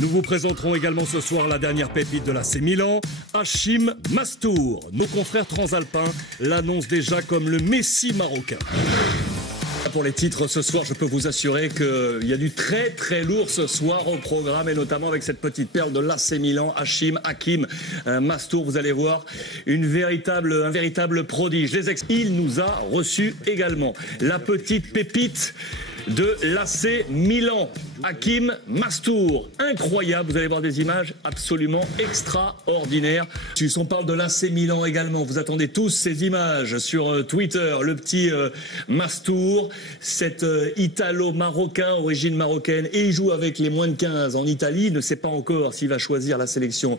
Nous vous présenterons également ce soir la dernière pépite de l'AC Milan, Hachim Mastour. Nos confrères transalpins l'annoncent déjà comme le Messi marocain. Pour les titres ce soir, je peux vous assurer qu'il y a du très très lourd ce soir au programme, et notamment avec cette petite perle de l'AC Milan, Hakim Mastour. Vous allez voir un véritable prodige. Il nous a reçu également la petite pépite de l'AC Milan, Hakim Mastour. Incroyable, vous allez voir des images absolument extraordinaires. On parle de l'AC Milan également, vous attendez tous ces images sur Twitter. Le petit Mastour, cet Italo-Marocain, origine marocaine, et il joue avec les moins de 15 en Italie. Il ne sait pas encore s'il va choisir la sélection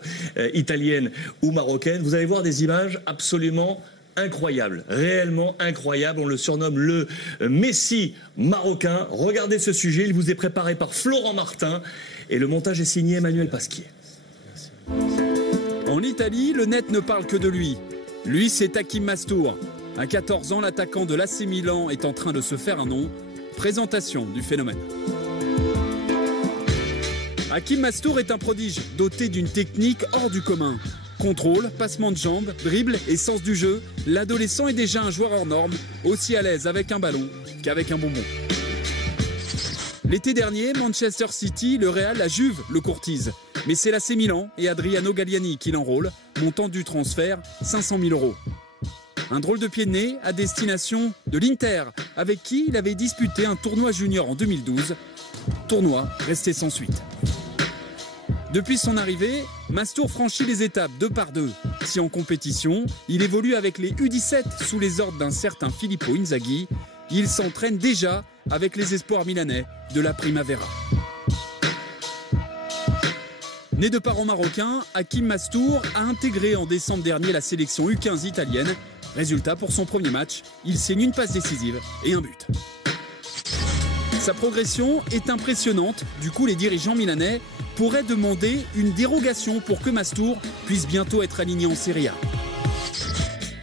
italienne ou marocaine. Vous allez voir des images absolument incroyable, réellement incroyable. On le surnomme le Messi marocain. Regardez ce sujet, il vous est préparé par Florent Martin et le montage est signé Emmanuel Pasquier. En Italie, le net ne parle que de lui. Lui, c'est Hakim Mastour. À 14 ans, l'attaquant de l'AC Milan est en train de se faire un nom. Présentation du phénomène. Hakim Mastour est un prodige doté d'une technique hors du commun. Contrôle, passement de jambes, dribble et sens du jeu, l'adolescent est déjà un joueur hors norme, aussi à l'aise avec un ballon qu'avec un bonbon. L'été dernier, Manchester City, le Real, la Juve le courtise. Mais c'est l'AC Milan et Adriano Galliani qui l'enrôlent, montant du transfert 500 000 €. Un drôle de pied de nez à destination de l'Inter, avec qui il avait disputé un tournoi junior en 2012. Tournoi resté sans suite. Depuis son arrivée, Mastour franchit les étapes 2 par 2. Si en compétition, il évolue avec les U17 sous les ordres d'un certain Filippo Inzaghi, il s'entraîne déjà avec les espoirs milanais de la Primavera. Né de parents marocains, Hakim Mastour a intégré en décembre dernier la sélection U15 italienne. Résultat, pour son premier match, il signe une passe décisive et un but. Sa progression est impressionnante, du coup les dirigeants milanais pourraient demander une dérogation pour que Mastour puisse bientôt être aligné en Serie A.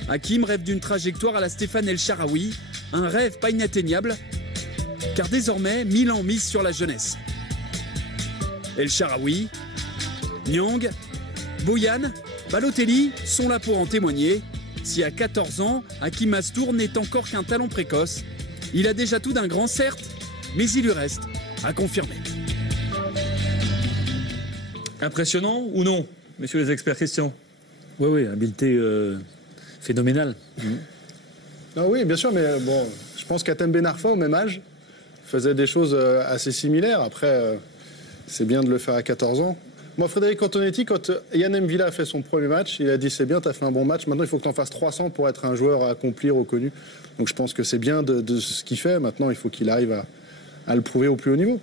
Hakim rêve d'une trajectoire à la Stéphane El Shaarawy, un rêve pas inatteignable, car désormais Milan mise sur la jeunesse. El Shaarawy, Niang, Boyan, Balotelli sont là pour en témoigner. Si à 14 ans, Hakim Mastour n'est encore qu'un talent précoce, il a déjà tout d'un grand certes, mais il lui reste à confirmer. Impressionnant ou non, messieurs les experts? Christian? Oui, habileté phénoménale. Ah oui, bien sûr, mais bon, je pense qu'Atem Ben Arfa, au même âge, faisait des choses assez similaires. Après, c'est bien de le faire à 14 ans. Moi, Frédéric Antonetti, quand Yann M'Vila a fait son premier match, il a dit c'est bien, tu as fait un bon match, maintenant il faut que tu en fasses 300 pour être un joueur accompli, reconnu. Donc je pense que c'est bien de ce qu'il fait, maintenant il faut qu'il arrive à le prouver au plus haut niveau.